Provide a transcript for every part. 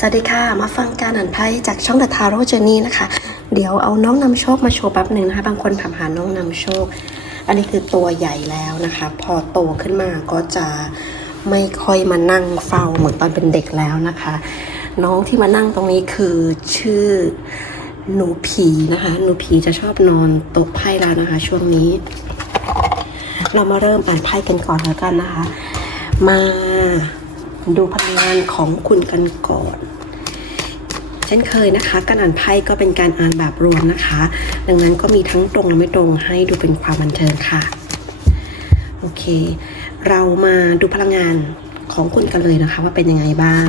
สวัสดีค่ะ มาฟังการอ่านไพ่จากช่อง The Tarot Journey นะคะ เดี๋ยวเอาน้องนำโชคมาโชว์แป๊บหนึ่งนะคะ บางคนถามหาน้องนำโชค อันนี้คือตัวใหญ่แล้วนะคะ พอโตขึ้นมาก็จะไม่ค่อยมานั่งเฝ้าเหมือนตอนเป็นเด็กแล้วนะคะ น้องที่มานั่งตรงนี้คือชื่อหนูผีนะคะ หนูผีจะชอบนอนโต๊ะไพ่แล้วนะคะ ช่วงนี้ เรามาเริ่มอ่านไพ่กันก่อนแล้วกันนะคะ มาดูพลังงานของคุณกันก่อน เช่นเคยนะคะ การอ่านไพ่ก็เป็นการอ่านแบบรวมนะคะ ดังนั้นก็มีทั้งตรงและไม่ตรงให้ดูเป็นความบันเทิงค่ะ โอเค เรามาดูพลังงานของคุณกันเลยนะคะ ว่าเป็นยังไงบ้าง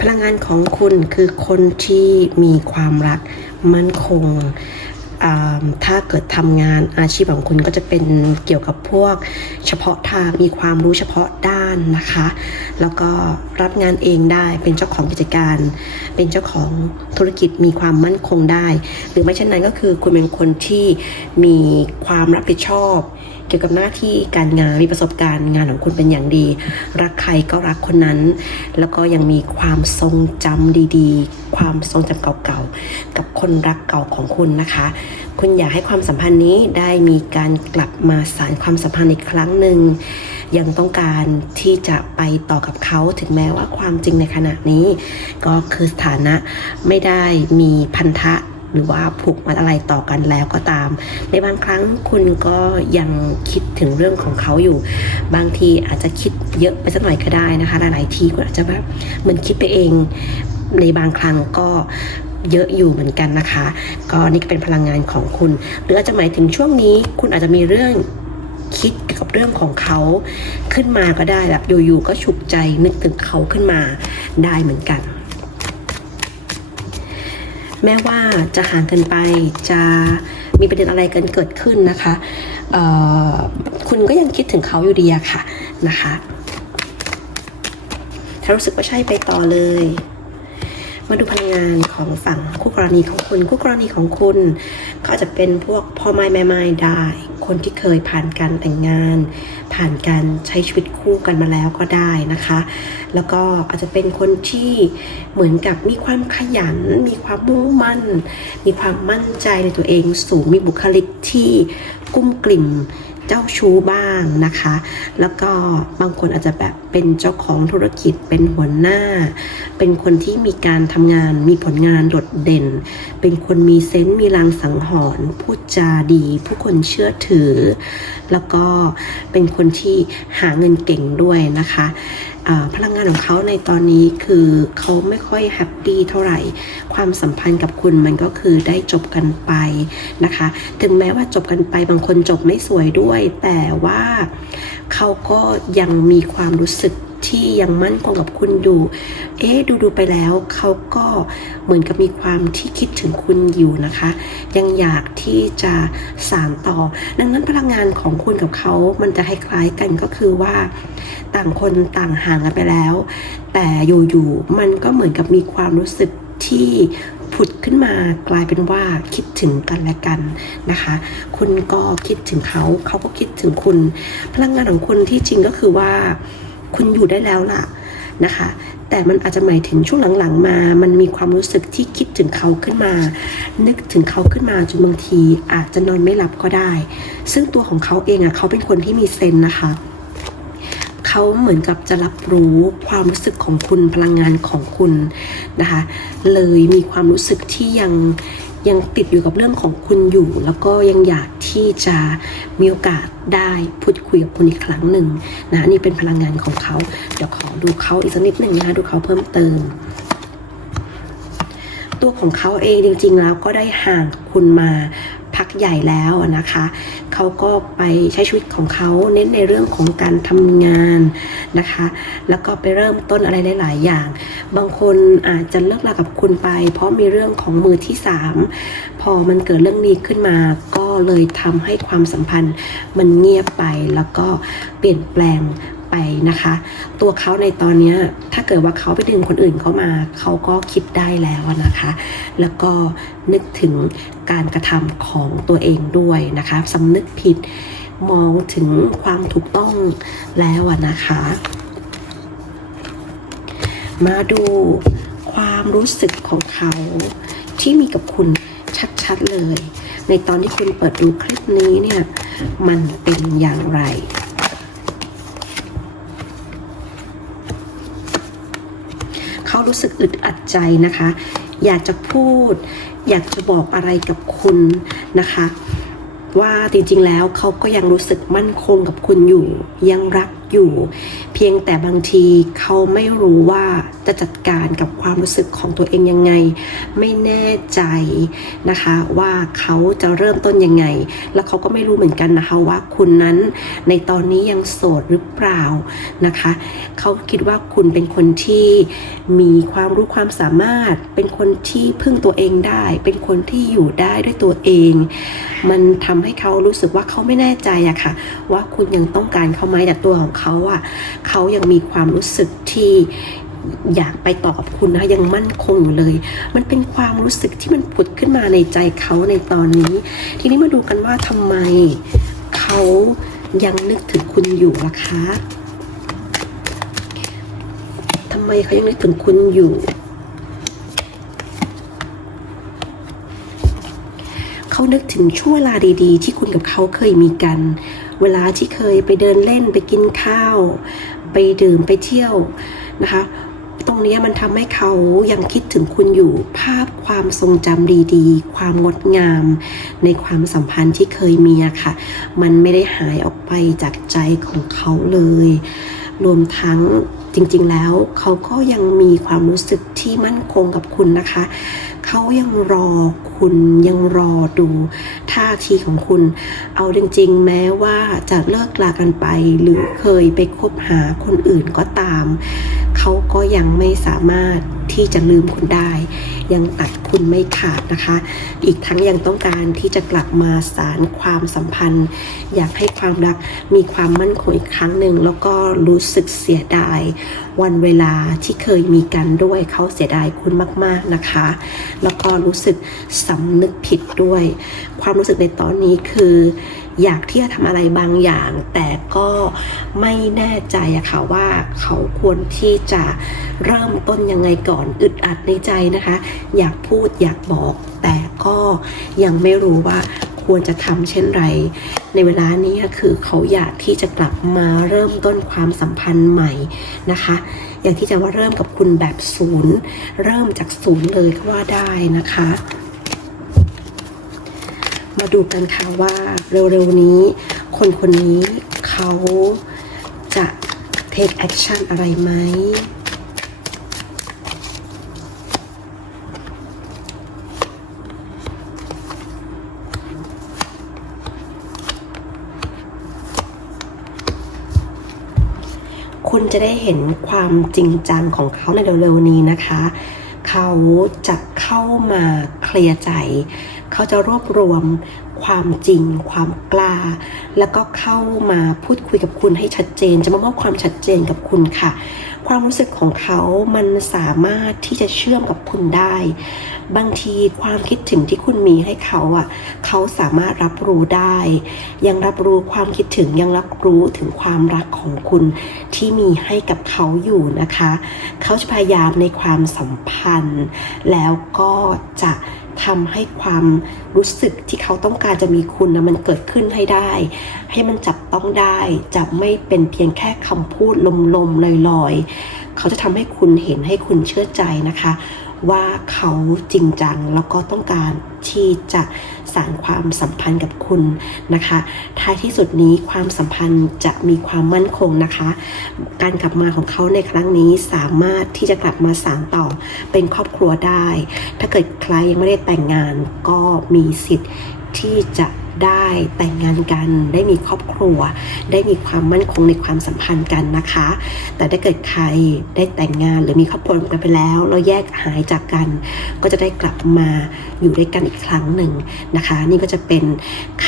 พลังงานของคุณคือคนที่มีความรักมั่นคง ถ้าเกิดทำงานอาชีพของคุณก็จะเป็นเกี่ยวกับพวกเฉพาะทางมีความรู้เฉพาะด้านนะคะ แล้วก็รับงานเองได้เป็นเจ้าของกิจการ เป็นเจ้าของธุรกิจมีความมั่นคงได้ หรือไม่เช่นนั้นก็คือคุณเป็นคนที่มีความรับผิดชอบ กี่ยวกับหน้าที่การงานมีประสบการณ์งานของคุณเป็นอย่างดี รักใครก็รักคนนั้น แล้วก็ยังมีความทรงจำดีๆ ความทรงจำเก่าๆ กับคนรักเก่าของคุณนะคะ คุณอยากให้ความสัมพันธ์นี้ได้มีการกลับมาสานความสัมพันธ์อีกครั้งหนึ่งยังต้องการที่จะไปต่อกับเขาถึงแม้ว่าความจริงในขณะนี้ ก็คือสถานะไม่ได้มีพันธะ หรือว่าผูกมัดอะไรต่อกันแล้วก็ตาม ในบางครั้งคุณก็ยังคิดถึงเรื่องของเขาอยู่ บางทีอาจจะคิดเยอะไปสักหน่อยก็ได้นะคะ หลายๆทีคุณอาจจะแบบเหมือนคิดไปเอง ในบางครั้งก็เยอะอยู่เหมือนกันนะคะ ก็นี่ก็เป็นพลังงานของคุณ หรืออาจจะหมายถึงช่วงนี้ คุณอาจจะมีเรื่องคิดเกี่ยวกับเรื่องของเขาขึ้นมาก็ได้แบบอยู่ๆก็ฉุกใจนึกถึงเขาขึ้นมาได้เหมือนกัน แม้ว่าจะห่างกันไปจะมีประเด็นอะไรกันเกิดขึ้นนะคะคุณก็ยังคิดถึงเขาอยู่ดีอะค่ะนะคะ ถ้ารู้สึกว่าใช่ไปต่อเลย มาดูพลังงานของฝั่งคู่กรณีของคุณ คู่กรณีของคุณก็อาจจะเป็นพวกพ่อไม้แม่ไม้ได้ คนที่เคยผ่านการแต่งงาน ผ่านการใช้ชีวิตคู่กันมาแล้วก็ได้นะคะ แล้วก็อาจจะเป็นคนที่เหมือนกับมีความขยัน มีความมุ่งมั่น มีความมั่นใจในตัวเองสูงมีบุคลิกที่กุ้มกลิ่มเจ้าชู้บ้างนะคะ แล้วก็บางคนอาจจะแบบ เป็นเจ้าของธุรกิจ เป็นหัวหน้า เป็นคนที่มีการทำงาน มีผลงานโดดเด่น เป็นคนมีเซนส์ มีลางสังหรณ์ พูดจาดี ผู้คนเชื่อถือ แล้วก็เป็นคนที่หาเงินเก่งด้วยนะคะพลังงานของเขาในตอนนี้คือเขาไม่ค่อยแฮปปี้เท่าไหร่ ความสัมพันธ์กับคุณมันก็คือได้จบกันไปนะคะ ถึงแม้ว่าจบกันไปบางคนจบไม่สวยด้วย แต่ว่า เขาก็ยังมีความรู้สึกที่ยังมั่นคงกับคุณอยู่ เอ๊ดูดูๆไปแล้วเขาก็เหมือนกับมีความที่คิดถึงคุณอยู่นะคะ ยังอยากที่จะสานต่อ ดังนั้นพลังงานของคุณกับเขา มันจะคล้ายๆกันก็คือว่า ต่างคนต่างห่างกันไปแล้ว แต่อยู่ๆมันก็เหมือนกับมีความรู้สึกที่ ดขึ้นมากลายเป็นว่าคิดถึงกันและกันนะคะ คุณก็คิดถึงเขาเขาก็คิดถึงคุณ พลังงานของคุณที่จริงก็คือว่า คุณอยู่ได้แล้วล่ะนะคะ แต่มันอาจจะหมายถึงช่วงหลังๆมา มันมีความรู้สึกที่คิดถึงเขาขึ้นมา นึกถึงเขาขึ้นมาจนบางทีอาจจะนอนไม่หลับก็ได้ ซึ่งตัวของเขาเองอะเขาเป็นคนที่มีเซนนะคะ เขาเหมือนกับจะรับรู้ความรู้สึกของคุณพลังงานของคุณนะคะ เลยมีความรู้สึกที่ยังยังติดอยู่กับเรื่องของคุณอยู่ แล้วก็ยังอยากที่จะมีโอกาสได้พูดคุยกับคุณอีกครั้งหนึ่งนะนี่เป็นพลังงานของเขาเดี๋ยวขอดูเขาอีกสักนิดหนึ่งนะคะดูเขาเพิ่มเติม ตัวของเขาเองจริง ๆ แล้วก็ได้ห่างคุณมา พักใหญ่แล้วนะคะเขาก็ไปใช้ชีวิตของเขาเน้นในเรื่องของการทำงานนะคะ แล้วก็ไปเริ่มต้นอะไรหลาย ๆ อย่าง บางคนอาจจะเลิกลากับคุณไป เพราะมีเรื่องของมือที่สามพอมันเกิดเรื่องนี้ขึ้นมา ก็เลยทำให้ความสัมพันธ์มันเงียบไปแล้วก็เปลี่ยนแปลง ไปนะคะ ตัวเขาในตอนนี้ถ้าเกิดว่าเขาไปดึงคนอื่นเข้ามา เขาก็คิดได้แล้วนะคะ แล้วก็นึกถึงการกระทำของตัวเองด้วยนะคะสำนึกผิดมองถึงความถูกต้องแล้วนะคะ มาดูความรู้สึกของเขาที่มีกับคุณชัดๆเลย ในตอนที่คุณเปิดดูคลิปนี้เนี่ย มันเป็นอย่างไร เขา รู้สึกอึดอัดใจนะคะ อยากจะพูด อยากจะบอกอะไรกับคุณนะคะ ว่าจริงๆแล้วเขาก็ยังรู้สึกมั่นคงกับคุณอยู่ ยังรัก อยู่ เพียงแต่บางทีเขาไม่รู้ว่าจะจัดการกับความรู้สึกของตัวเองยังไง ไม่แน่ใจนะคะว่าเขาจะเริ่มต้นยังไง แล้วเขาก็ไม่รู้เหมือนกันนะคะว่าคุณนั้นในตอนนี้ยังโสดหรือเปล่านะคะ เขาคิดว่าคุณเป็นคนที่มีความรู้ความสามารถ เป็นคนที่พึ่งตัวเองได้ เป็นคนที่อยู่ได้ด้วยตัวเอง มันทำให้เขารู้สึกว่าเขาไม่แน่ใจอะค่ะ ว่าคุณยังต้องการเขาไหมแต่ตัวของเขาขาอะเขายังมีความรู้สึกที่อยากไปตอบคุณนะคะยังมั่นคงเลย มันเป็นความรู้สึกที่มันผุดขึ้นมาในใจเขาในตอนนี้ ทีนี้มาดูกันว่าทำไมเขายังนึกถึงคุณอยู่ล่ะคะทำไมเขายังนึกถึงคุณอยู่เขานึกถึงช่วงเวลาดี ๆ ที่คุณกับเขาเคยมีกัน เวลาที่เคยไปเดินเล่นไปกินข้าว ไปดื่มไปเที่ยวนะคะ ตรงนี้มันทำให้เขายังคิดถึงคุณอยู่ภาพความทรงจำดีๆ ความงดงาม ในความสัมพันธ์ที่เคยมีอะค่ะ มันไม่ได้หายออกไปจากใจของเขาเลย รวมทั้งจริงๆ แล้วเขาก็ยังมีความรู้สึกที่มั่นคงกับคุณนะคะ เขายังรอ คุณยังรอดูท่าทีของคุณ เอาจริงๆ แม้ว่าจะเลิกลากันไป หรือเคยไปคบหาคนอื่นก็ตาม เขาก็ยังไม่สามารถที่จะลืมคุณได้ ยังตัดคุณไม่ขาดนะคะ อีกทั้งยังต้องการที่จะกลับมาสารความสัมพันธ์ อยากให้ความรักมีความมั่นคงอีกครั้งหนึ่งแล้วก็รู้สึกเสียดาย วันเวลาที่เคยมีกันด้วยเขาเสียดายคุณมาก ๆนะคะ แล้วก็รู้สึกสำนึกผิดด้วย ความรู้สึกในตอนนี้คือ อยากที่จะทำอะไรบางอย่าง แต่ก็ไม่แน่ใจอะค่ะว่าเขาควรที่จะเริ่มต้นยังไงก่อนอึดอัดในใจนะคะ อยากพูดอยากบอก แต่ก็ยังไม่รู้ว่าควรจะทำเช่นไร ในเวลานี้คือเขาอยากที่จะกลับมาเริ่มต้นความสัมพันธ์ใหม่นะคะ อยากที่จะว่าเริ่มกับคุณแบบศูนย์ เริ่มจากศูนย์เลยก็ว่าได้นะคะ มาดูกันค่ะว่าเร็วๆนี้ คนคนนี้เขาจะ take action อะไรไหมคุณจะได้เห็นความจริงจังของเขาในเร็วๆนี้นะคะ เขาจะเข้ามาเคลียร์ใจ เขาจะรวบรวมความจริง ความกล้า แล้วก็เข้ามาพูดคุยกับคุณให้ชัดเจน จะมามอบความชัดเจนกับคุณค่ะ ความรู้สึกของเขามันสามารถที่จะเชื่อมกับคุณได้ บางทีความคิดถึงที่คุณมีให้เขาอะเขาสามารถรับรู้ได้ ยังรับรู้ความคิดถึงยังรับรู้ถึงความรักของคุณที่มีให้กับเขาอยู่นะคะ เขาจะพยายามในความสัมพันธ์ แล้วก็จะทำให้ความรู้สึกที่เขาต้องการจะมีคุณนะมันเกิดขึ้นให้ได้ ให้มันจับต้องได้จะไม่เป็นเพียงแค่คำพูดลมๆลอยๆ เขาจะทำให้คุณเห็นให้คุณเชื่อใจนะคะ ว่าเขาจริงจังแล้วก็ต้องการที่จะสานความสัมพันธ์กับคุณนะคะ ท้ายที่สุดนี้ความสัมพันธ์จะมีความมั่นคงนะคะ การกลับมาของเขาในครั้งนี้สามารถที่จะกลับมาสานต่อเป็นครอบครัวได้ ถ้าเกิดใครยังไม่ได้แต่งงานก็มีสิทธิ์ที่จะ ได้แต่งงานกัน ได้มีครอบครัว ได้มีความมั่นคงในความสัมพันธ์กันนะคะ แต่ถ้าเกิดใครได้แต่งงานหรือมีครอบครัวกันไปแล้วแล้วแยกหายจากกัน ก็จะได้กลับมาอยู่ด้วยกันอีกครั้งหนึ่งนะคะ นี่ก็จะเป็น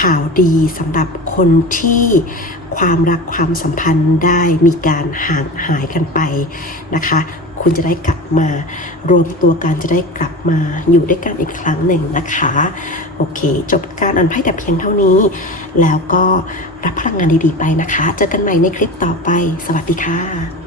ข่าวดีสำหรับคนที่ความรักความสัมพันธ์ได้มีการห่างหายกันไปนะคะ คุณจะได้กลับมา รวมตัวกันจะได้กลับมาอยู่ด้วยกันอีกครั้งหนึ่งนะคะ โอเค จบการอ่านไพ่แต่เพียงเท่านี้ แล้วก็รับพลังงานดีๆไปนะคะ เจอกันใหม่ในคลิปต่อไป สวัสดีค่ะ